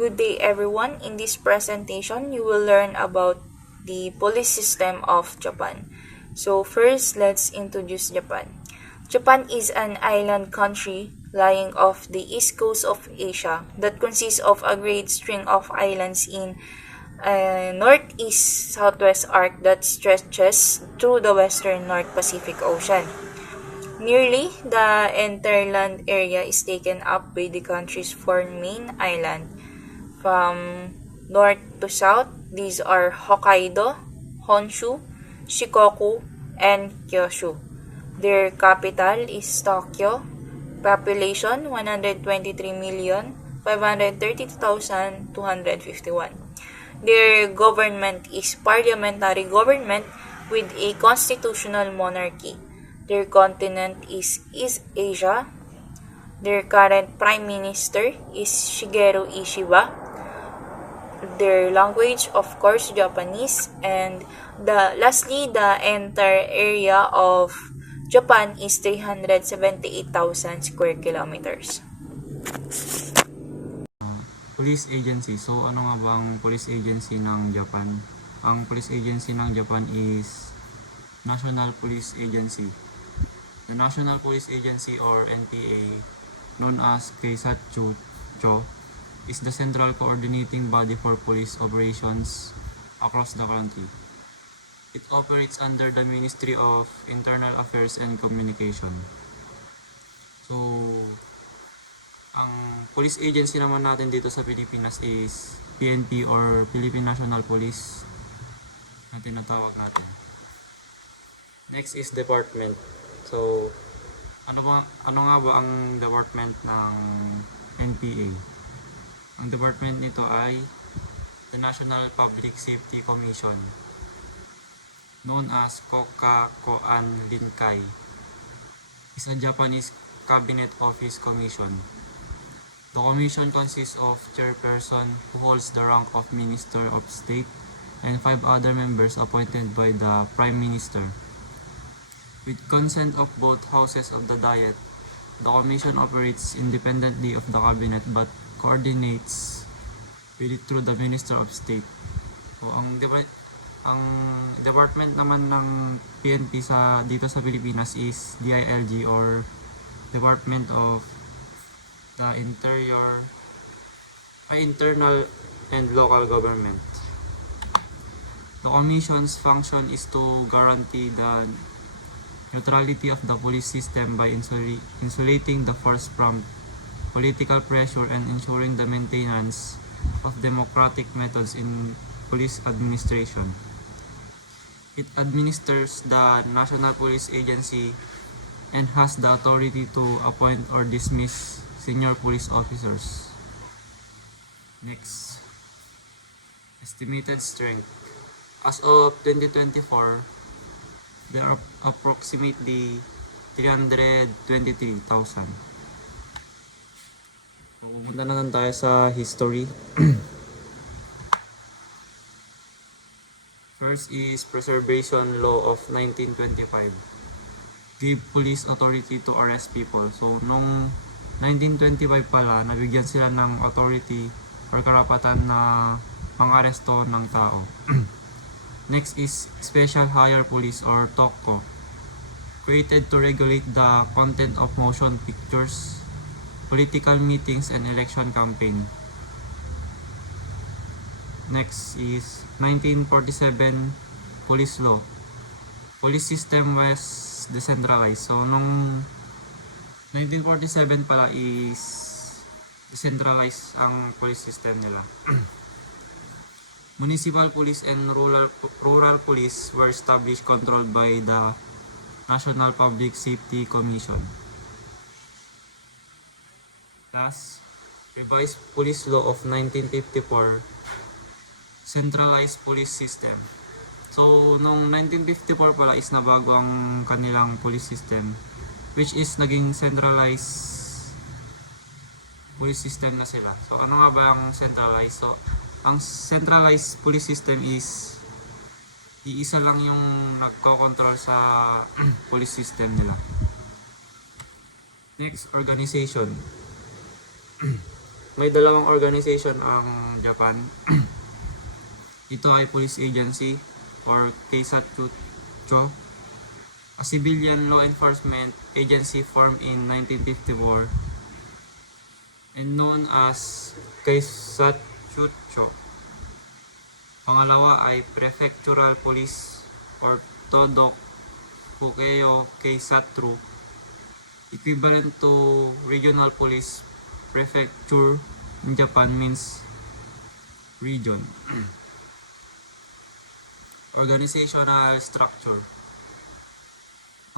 Good day everyone. In this presentation, you will learn about the police system of Japan. So first, let's introduce Japan. Japan is an island country lying off the east coast of Asia that consists of a great string of islands in a northeast-southwest arc that stretches through the western North Pacific Ocean. Nearly the entire land area is taken up by the country's four main islands. From north to south, these are Hokkaido, Honshu, Shikoku, and Kyushu. Their capital is Tokyo. Population 123,532,251. Their government is parliamentary government with a constitutional monarchy. Their continent is East Asia. Their current prime minister is Shigeru Ishiba. Their language, of course, Japanese. And lastly, the entire area of Japan is 378,000 square kilometers. Police agency. So, ano nga ba ang police agency ng Japan? Ang police agency ng Japan is National Police Agency. The National Police Agency or NPA, known as Keisatcho, is the central coordinating body for police operations across the country. It operates under the Ministry of Internal Affairs and Communication. So, ang police agency naman natin dito sa Pilipinas is PNP or Philippine National Police na tinatawag natin. Next is department. So, ano nga ba ang department ng NPA? Ang department nito ay the National Public Safety Commission, known as Koka-Koan Rinkai. Is a Japanese Cabinet Office Commission. The commission consists of chairperson who holds the rank of Minister of State and 5 other members appointed by the Prime Minister. With consent of both houses of the Diet, the Commission operates independently of the Cabinet but coordinates with it through the Minister of State. So, ang department naman ng PNP dito sa Pilipinas is DILG or Department of the Internal and Local Government. The Commission's function is to guarantee the neutrality of the police system by insulating the force from political pressure and ensuring the maintenance of democratic methods in police administration. It administers the National Police Agency and has the authority to appoint or dismiss senior police officers. Next, estimated strength. As of 2024, there are approximately 323,000. Pumunta na lang tayo sa history. First is Preservation Law of 1925. Gave police authority to arrest people. So, nung 1925 pala, nabigyan sila ng authority or karapatan na mang-aresto ng tao. Next is Special Hire Police or TOCO, created to regulate the content of motion pictures, political meetings, and election campaign. Next is 1947 Police Law. Police system was decentralized. So, nung 1947 pala is decentralized ang police system nila. Municipal police and rural police were established, controlled by the National Public Safety Commission. Last, revised Police Law of 1954, centralized police system. So, noong 1954 pala is nabago ang kanilang police system, which is naging centralized police system na sila. So, ano nga ba ang centralized? So, ang centralized police system is iisa lang yung nagko-control sa police system nila. Next, organization. may dalawang organization ang Japan. Ito ay police agency or Keisatsucho, a civilian law enforcement agency formed in 1954 and known as Keisatsucho. Pangalawa ay prefectural police or Todok Fukeyo Keisatru, equivalent to regional police. Prefecture in Japan means region. Organizational structure.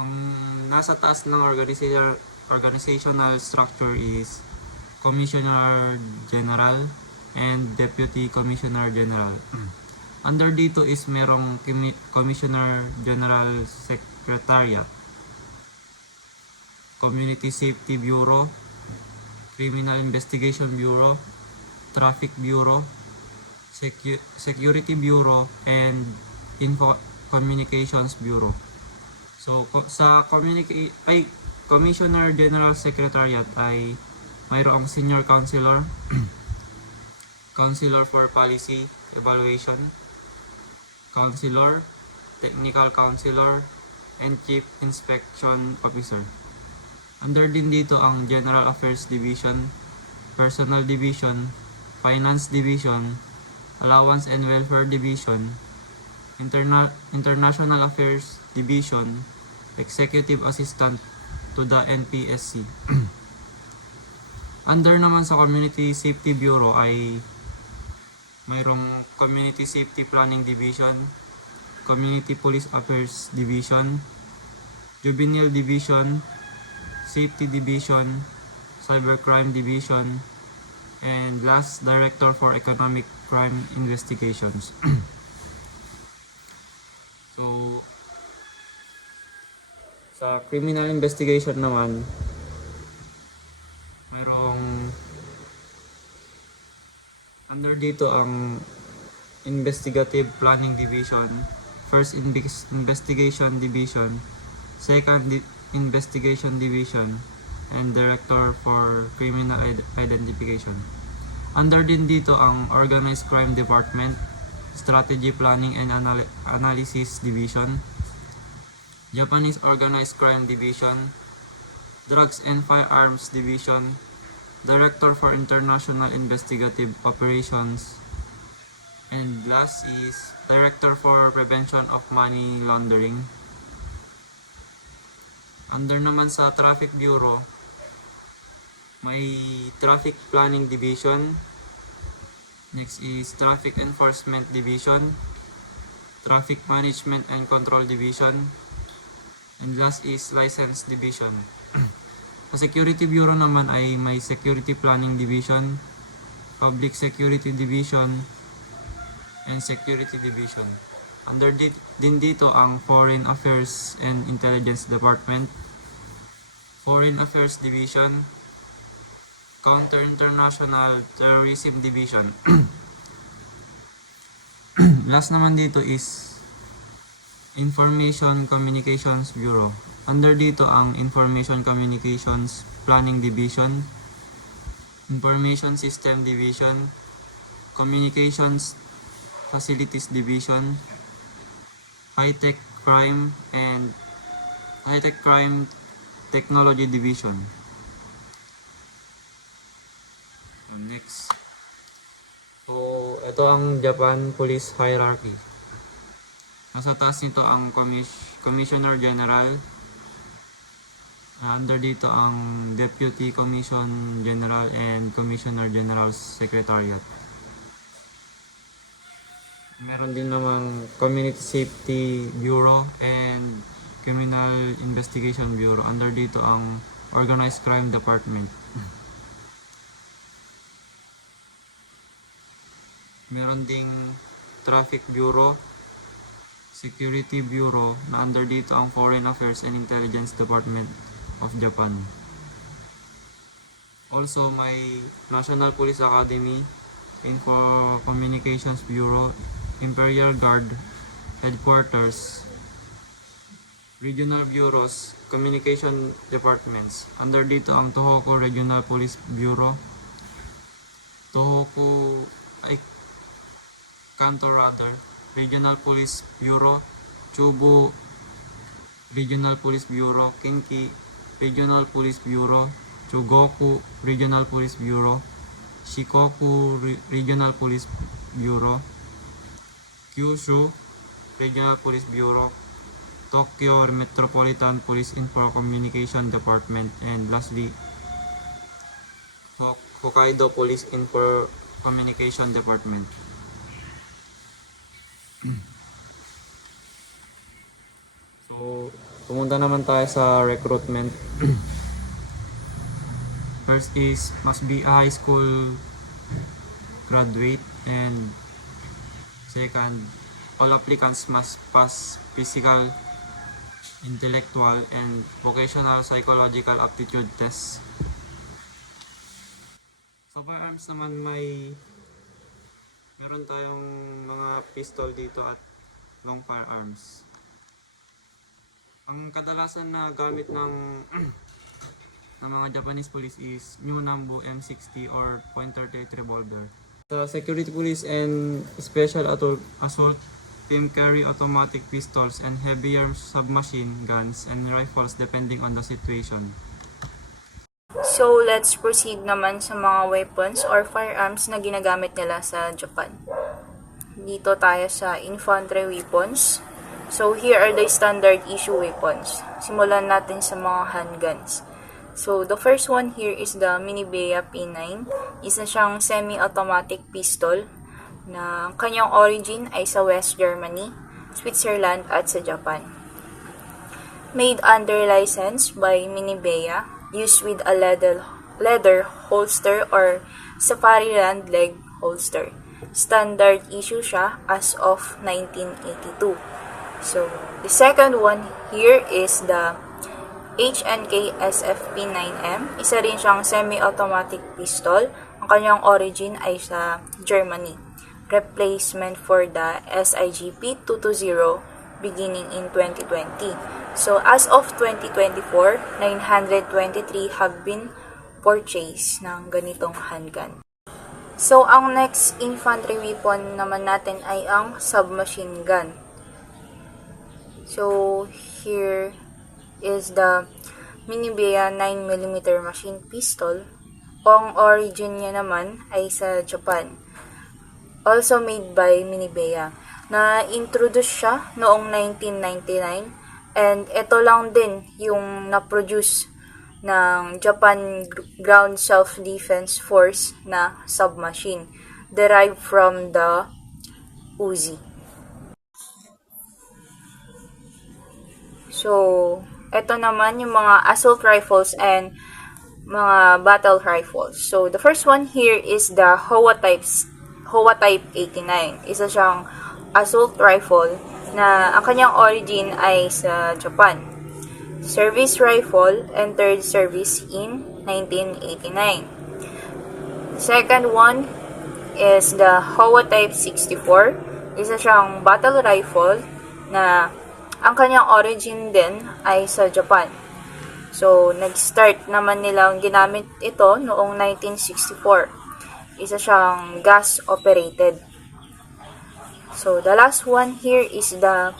Ang nasa taas ng organizational structure is Commissioner General and Deputy Commissioner General. Under dito is merong Commissioner General Secretariat, Community Safety Bureau, Criminal Investigation Bureau, Traffic Bureau, Security Bureau, and Info Communications Bureau. So sa Commissioner General Secretariat ay mayroong Senior Counselor, Counselor for Policy Evaluation, Counselor, Technical Counselor, and Chief Inspection Officer. Under din dito ang General Affairs Division, Personnel Division, Finance Division, Allowance and Welfare Division, International Affairs Division, Executive Assistant to the NPSC. Under naman sa Community Safety Bureau ay mayroong Community Safety Planning Division, Community Police Affairs Division, Juvenile Division, Safety Division, Cybercrime Division, and last, Director for Economic Crime Investigations. So, sa criminal investigation naman, mayroong under dito ang Investigative Planning Division, First Investigation Division, Second Investigation Division, and Director for Criminal Identification. Under din dito ang Organized Crime Department, Strategy Planning and Analysis Division, Japanese Organized Crime Division, Drugs and Firearms Division, Director for International Investigative Operations, and last is Director for Prevention of Money Laundering. Under naman sa Traffic Bureau, may Traffic Planning Division, next is Traffic Enforcement Division, Traffic Management and Control Division, and last is License Division. Sa Security Bureau naman ay may Security Planning Division, Public Security Division, and Security Division. Under din dito ang Foreign Affairs and Intelligence Department, Foreign Affairs Division, Counter-International Terrorism Division. Last naman dito is Information Communications Bureau. Under dito ang Information Communications Planning Division, Information System Division, Communications Facilities Division, High-Tech Crime and High-Tech Crime Technology Division. Next. So, ito ang Japan Police Hierarchy. Nasa taas nito ang Commissioner General. Under dito ang Deputy Commission General and Commissioner General Secretariat. Meron din namang Community Safety Bureau and Criminal Investigation Bureau. Under dito ang Organized Crime Department. Meron ding Traffic Bureau, Security Bureau, na under dito ang Foreign Affairs and Intelligence Department of Japan. Also may National Police Academy, Info Communications Bureau, Imperial Guard Headquarters, Regional Bureaus, Communication Departments. Under dito ang Tohoku Regional Police Bureau, Tohoku ay Kanto rather, Regional Police Bureau, Chubu Regional Police Bureau, Kinki Regional Police Bureau, Chugoku Regional Police Bureau, Shikoku Regional Police Bureau, Kyushu Regional Police Bureau, Tokyo Metropolitan Police Info Communication Department, and lastly, Hokkaido Police Info Communication Department. So, pumunta naman tayo sa recruitment. First is, must be a high school graduate, and second, all applicants must pass physical, intellectual, and vocational psychological aptitude tests. Sa firearms naman meron tayong mga pistol dito at long firearms. Ang kadalasan na gamit ng mga Japanese police is New Nambu M60 or .38 revolver. The security police and special assault team carry automatic pistols and heavier submachine guns and rifles depending on the situation. So, let's proceed naman sa mga weapons or firearms na ginagamit nila sa Japan. Dito tayo sa infantry weapons. So, here are the standard issue weapons. Simulan natin sa mga handguns. So, the first one here is the Minebea P9. Isa siyang semi-automatic pistol na kanyang origin ay sa West Germany, Switzerland at sa Japan. Made under license by Minebea, used with a leather holster or Safariland leg holster. Standard issue siya as of 1982. So, the second one here is the HNK SFP9M. Isa rin siyang semi-automatic pistol. Ang kanyang origin ay sa Germany. Replacement for the SIGP 220 beginning in 2020. So, as of 2024, 923 have been purchased ng ganitong handgun. So, ang next infantry weapon naman natin ay ang submachine gun. So, here is the Minebea 9mm machine pistol. Ang origin niya naman ay sa Japan. Also made by Minebea. Na-introduce siya noong 1999 and ito lang din yung na-produce ng Japan Ground Self-Defense Force na submachine derived from the Uzi. So, ito naman yung mga assault rifles and mga battle rifles. So, the first one here is the Howa Type 89. Isa siyang assault rifle na ang kanyang origin ay sa Japan. Service rifle entered service in 1989. Second one is the Howa Type 64. Isa siyang battle rifle na ang kanyang origin din ay sa Japan. So, nag-start naman nilang ginamit ito noong 1964. Isa siyang gas-operated. So, the last one here is the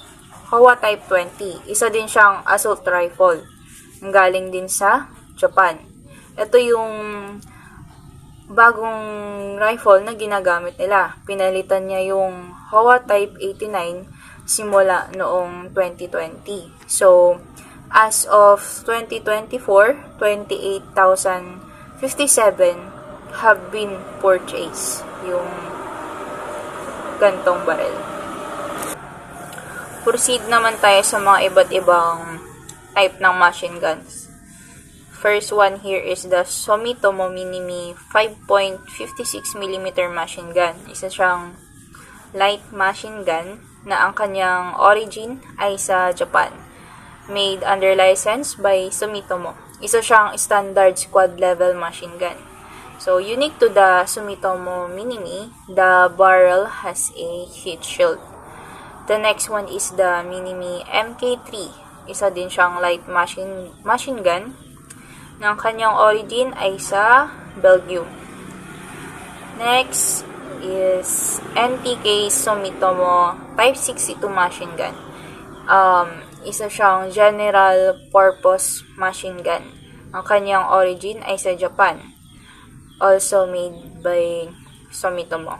Howa Type 20. Isa din siyang assault rifle. Galing din sa Japan. Ito yung bagong rifle na ginagamit nila. Pinalitan niya yung Howa Type 89 simula noong 2020. So, as of 2024, 28,057 have been purchased yung gantong baril. Proceed naman tayo sa mga iba't ibang type ng machine guns. First one here is the Sumitomo Minimi 5.56mm machine gun. Isa siyang light machine gun na ang kanyang origin ay sa Japan. Made under license by Sumitomo. Isa siyang standard squad level machine gun. So, unique to the Sumitomo Minimi, the barrel has a heat shield. The next one is the Minimi MK3. Isa din siyang light machine gun na ang kanyang origin ay sa Belgium. Next is NTK Sumitomo Type 62 machine gun. Isa siyang general purpose machine gun. Ang kanyang origin ay sa Japan. Also made by Sumitomo.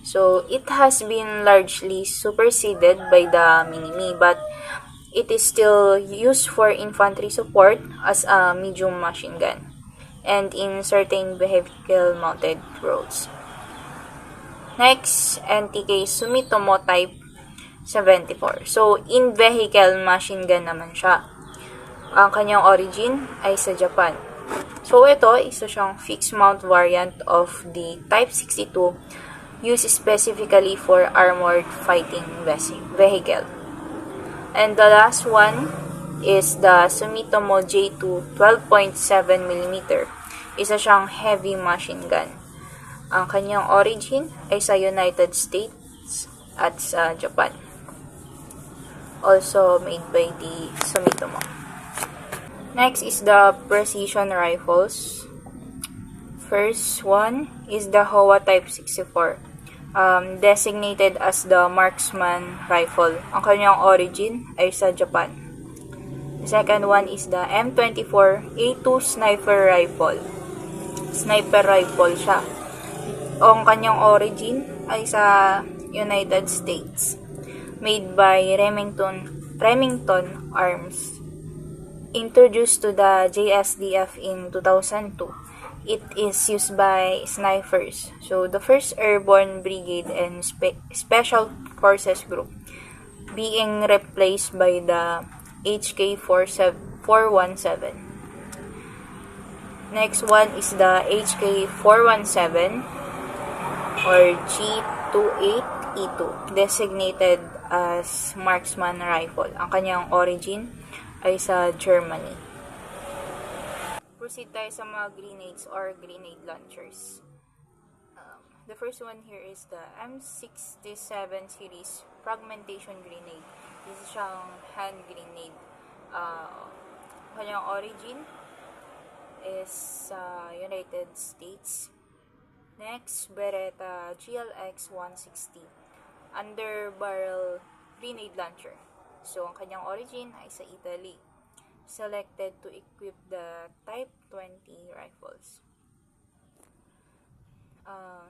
So, it has been largely superseded by the Minimi, but it is still used for infantry support as a medium machine gun and in certain vehicle-mounted roles. Next, NTK Sumitomo Type 74. So, in-vehicle machine gun naman siya. Ang kanyang origin ay sa Japan. So, ito, isa siyang fixed mount variant of the Type 62 used specifically for armored fighting vehicle. And the last one is the Sumitomo J2 12.7mm. Isa siyang heavy machine gun. Ang kanyang origin ay sa United States at sa Japan. Also made by the Sumitomo. Next is the precision rifles. First one is the Howa Type 64. Designated as the marksman rifle. Ang kanyang origin ay sa Japan. The second one is the M24A2 sniper rifle. Sniper rifle siya. Ang kanyang origin ay sa United States. Made by Remington Arms. Introduced to the JSDF in 2002. It is used by snipers. So, the 1st Airborne Brigade and Special Forces Group being replaced by the HK417. Next one is the HK417 or G28E2, designated as marksman rifle. Ang kanyang origin ay sa Germany. Proceed tayo sa mga grenades or grenade launchers. The first one here is the M67 series fragmentation grenade. This is siyang hand grenade. Kanyang origin is sa United States. Next, Beretta GLX 160 under barrel grenade launcher. So, ang kanyang origin ay sa Italy. Selected to equip the Type 20 rifles.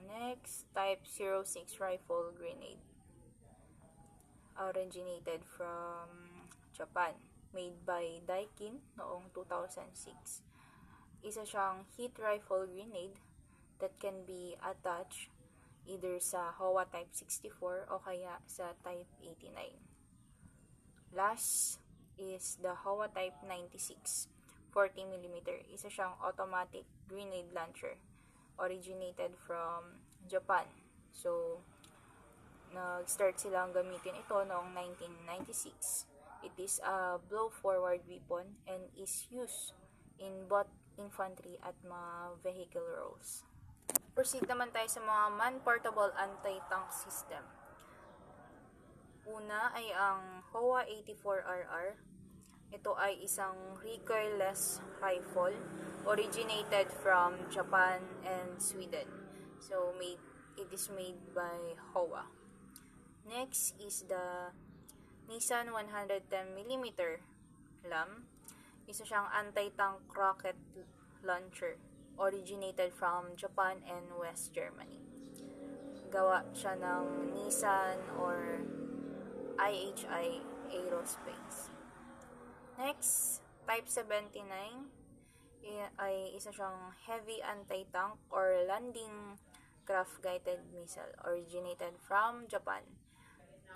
Next, Type 06 rifle grenade. Originated from Japan. Made by Daikin noong 2006. Isa siyang heat rifle grenade that can be attached either sa Howa Type 64 o kaya sa Type 89. Last is the Howa Type 96 40mm. Isa siyang automatic grenade launcher. Originated from Japan. So, nag-start silang gamitin ito noong 1996. It is a blow-forward weapon and is used in both infantry at mga vehicle roles. Proceed naman tayo sa mga man-portable anti-tank system. Una ay ang Howa 84RR. Ito ay isang recoilless rifle originated from Japan and Sweden. So, it is made by Howa. Next is the Nissan 110mm LAM. Isa siyang anti-tank rocket launcher originated from Japan and West Germany. Gawa siya ng Nissan or IHI Aerospace. Next, Type 79 ay isa siyang heavy anti-tank or landing craft guided missile originated from Japan,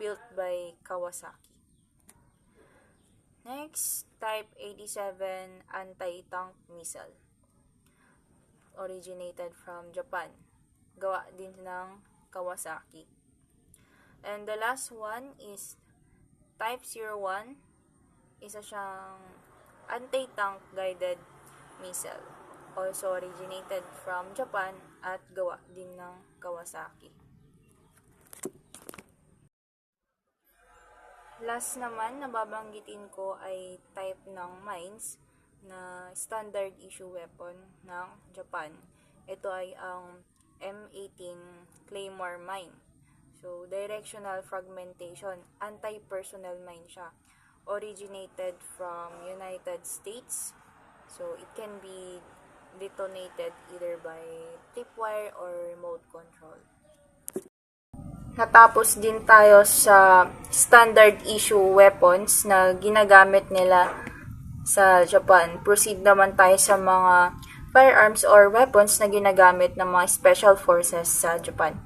built by Kawasaki. Next, Type 87 anti-tank missile originated from Japan, gawa din ng Kawasaki. And the last one is Type 01. Isa siyang anti-tank guided missile. Also originated from Japan at gawa din ng Kawasaki. Last naman na babanggitin ko ay type ng mines na standard issue weapon ng Japan. Ito ay ang M18 Claymore mine. So, directional fragmentation, anti-personnel mine siya. Originated from United States. So, it can be detonated either by tripwire or remote control. Natapos din tayo sa standard issue weapons na ginagamit nila sa Japan. Proceed naman tayo sa mga firearms or weapons na ginagamit ng mga special forces sa Japan.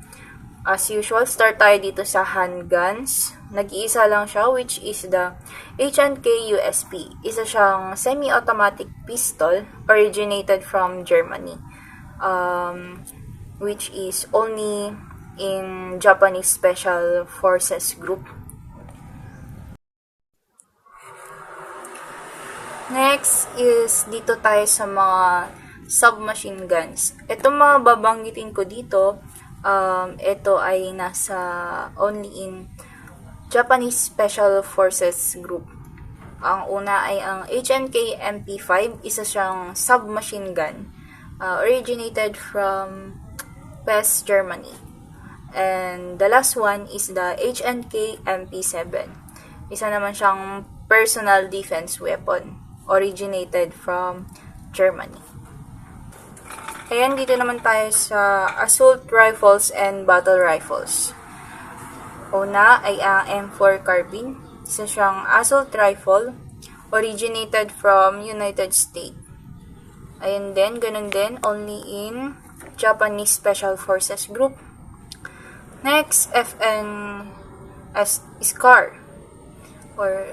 As usual, start tayo dito sa handguns. Nag-iisa lang siya, which is the H&K USP. Isa siyang semi-automatic pistol originated from Germany, which is only in Japanese Special Forces Group. Next is dito tayo sa mga submachine guns. Ito mga babanggitin ko dito, ito ay nasa only in Japanese Special Forces Group. Ang una ay ang H&K MP5, isa siyang submachine gun, originated from West Germany. And the last one is the H&K MP7. Isa naman siyang personal defense weapon, originated from Germany. Ayan, dito naman tayo sa assault rifles and battle rifles. Una ay ang M4 carbine. Isa siyang assault rifle, originated from United States. Ayan din, ganun din, only in Japanese Special Forces Group. Next, FNS SCAR, or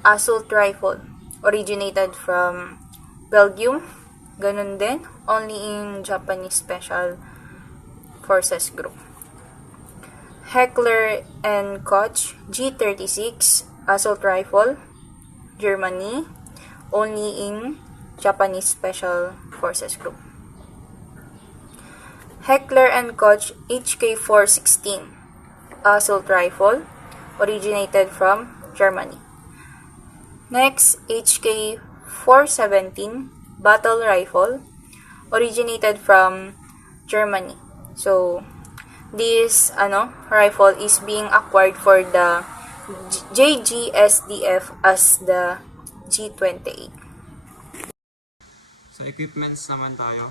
assault rifle, originated from Belgium. Ganun din, only in Japanese Special Forces Group. Heckler & Koch G36 assault rifle, Germany, only in Japanese Special Forces Group. Heckler & Koch HK416 assault rifle, originated from Germany. Next, HK417 battle rifle, originated from Germany. So, this rifle is being acquired for the JGSDF as the G28. Sa equipments naman tayo.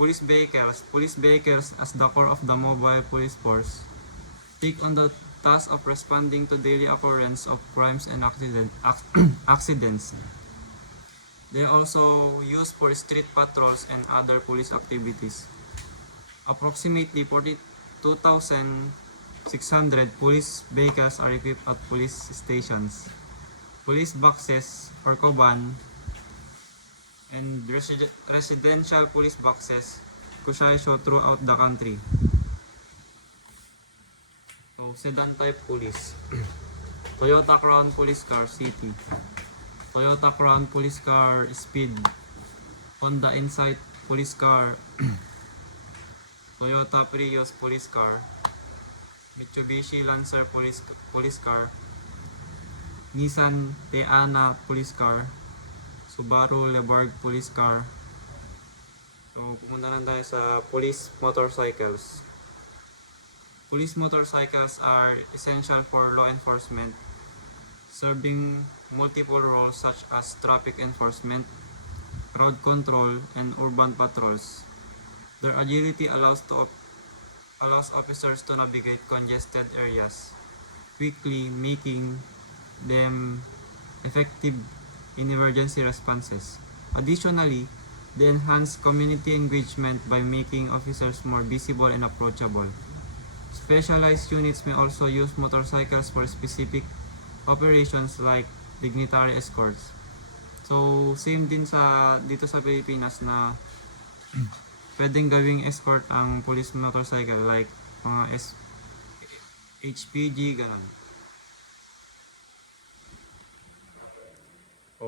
Police vehicles. Police vehicles as the core of the mobile police force take on the task of responding to daily occurrence of crimes and accidents. They also used for street patrols and other police activities. Approximately 42,600 police vehicles are equipped at police stations, police boxes or koban, and residential police boxes kushaisho throughout the country. So, sedan type police. Toyota Crown Police Car City, Toyota Crown Police Car Speed, Honda Insight Police Car, Toyota Prius Police Car, Mitsubishi Lancer Police Car, Nissan Teana Police Car, Subaru Leopard Police Car. So, pumunta lang tayo sa police motorcycles. Police motorcycles are essential for law enforcement, serving multiple roles such as traffic enforcement, crowd control, and urban patrols. Their agility allows officers to navigate congested areas quickly, making them effective in emergency responses. Additionally, they enhance community engagement by making officers more visible and approachable. Specialized units may also use motorcycles for specific operations like dignitary escorts. So, same din dito sa Pilipinas na pwedeng gawing escort ang police motorcycle like mga HPG, ganun.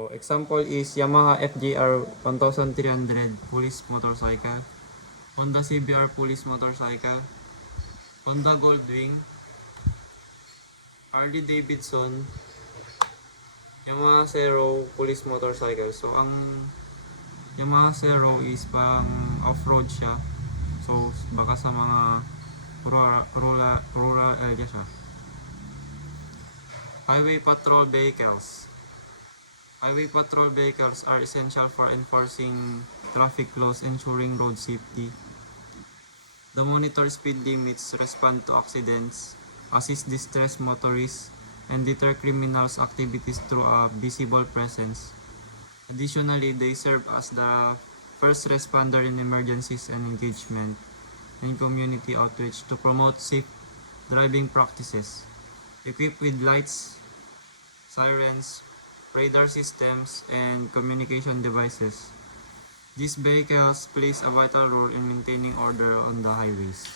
Example is Yamaha FJR 1300 police motorcycle, Honda CBR police motorcycle, Honda Goldwing, Harley Davidson, Yamaha Zero police motorcycle. So ang Yamaha Zero is pang off-road siya. So, baka sa mga rural area siya. Highway patrol vehicles. Highway patrol vehicles are essential for enforcing traffic laws, ensuring road safety. They monitor speed limits, respond to accidents, assist distressed motorists, and deter criminals' activities through a visible presence. Additionally, they serve as the first responder in emergencies and engagement in community outreach to promote safe driving practices. Equipped with lights, sirens, radar systems, and communication devices, these vehicles plays a vital role in maintaining order on the highways.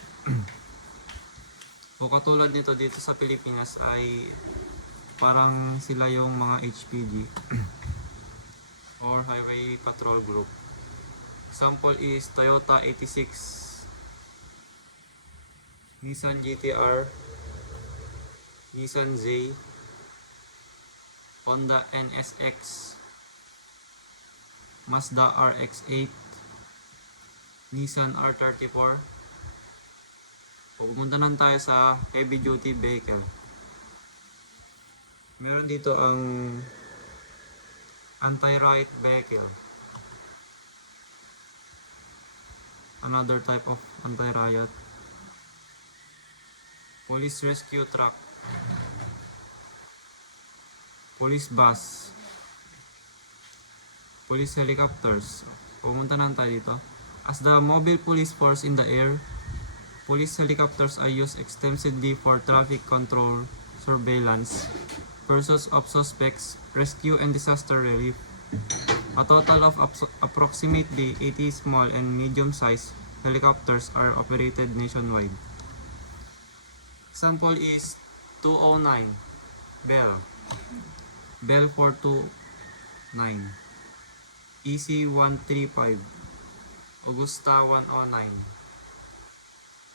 O katulad nito dito sa Pilipinas ay parang sila yung mga HPG or Highway Patrol Group. Example is Toyota 86, Nissan GTR, Nissan Z, Honda NSX, Mazda RX-8, Nissan R34. Pupunta na tayo sa heavy duty vehicle. Meron dito ang anti-riot vehicle. Another type of anti-riot. Police rescue truck. Police bus. Police helicopters. Pumunta na tayo dito. As the mobile police force in the air, police helicopters are used extensively for traffic control, surveillance, pursuit of suspects, rescue and disaster relief. A total of approximately 80 small and medium-sized helicopters are operated nationwide. Example is 209 Bell, Bell 429, EC-135, Augusta 109.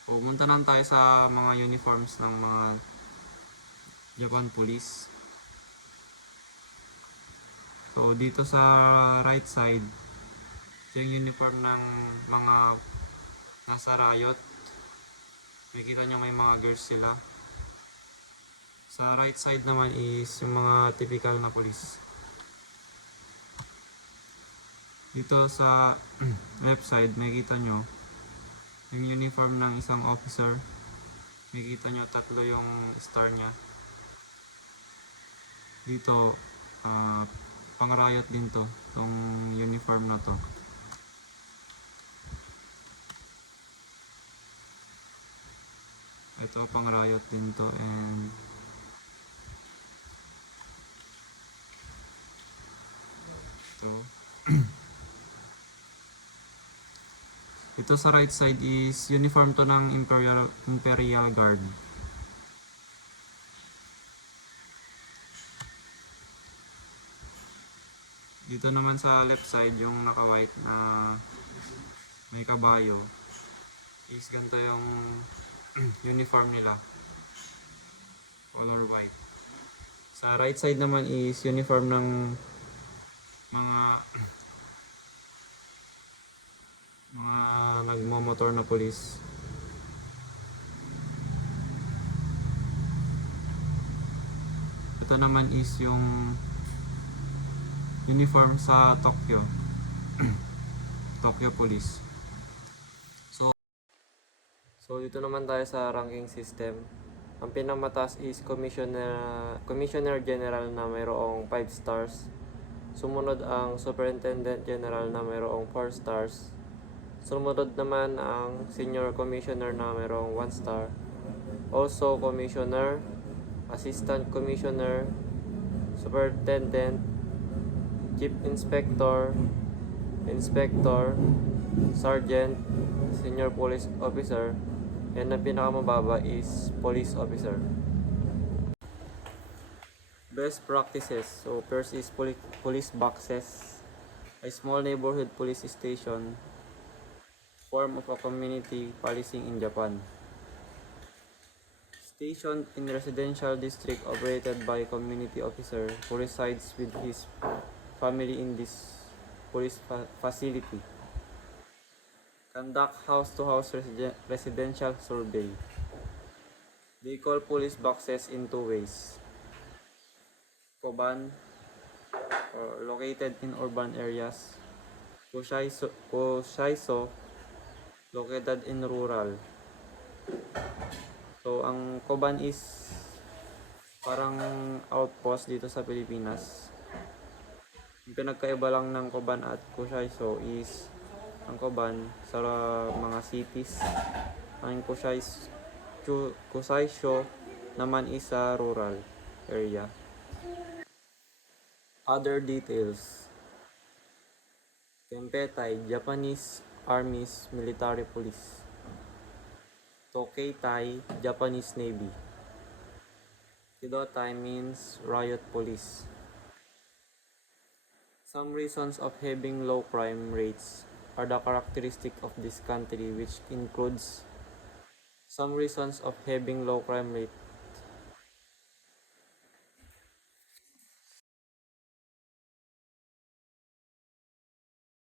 Pumunta na tayo sa mga uniforms ng mga Japan Police. So dito sa right side, ito yung uniform ng mga nasa riot. Makikita nyo may mga girls sila. Sa right side naman is yung mga typical na police. Dito sa left side, makikita nyo yung uniform ng isang officer. Makikita nyo tatlo yung star nya. Dito, pang riot din to, tong uniform na to. Ito pang riot din to, and ito. Ito sa right side is uniform to ng Imperial Guard. Dito naman sa left side, yung naka-white na may kabayo, is ganito yung uniform nila. Color white. Sa right side naman is uniform ng mga nagmamotor na police. Ito naman is yung uniform sa Tokyo. Tokyo Police. So dito naman tayo sa ranking system. Ang pinamataas is Commissioner General na mayroong 5 stars. Sumunod ang Superintendent General na mayroong 4 stars. Sumunod naman ang Senior Commissioner na mayroong 1 star. Also Commissioner, Assistant Commissioner, Superintendent, Chief Inspector, Inspector, Sergeant, Senior Police Officer, and ang pinakamababa is Police Officer. Best practices. So first is police boxes, a small neighborhood police station, form of a community policing in Japan. Stationed in residential district operated by a community officer who resides with his family in this police facility. Conduct house-to-house residential survey. They call police boxes in two ways. Koban, located in urban areas. Kusaiso, located in rural. So, ang Koban is parang outpost dito sa Pilipinas. Yung pinagkaiba lang ng Koban at Kusaiso is ang Koban sa mga cities. Ang Kusaiso naman is sa rural area. Other details. Kempetai, Japanese Army's military police. Tokeitai, Japanese Navy. Kidotai means riot police. Some reasons of having low crime rates are the characteristic of this country, which includes some reasons of having low crime rate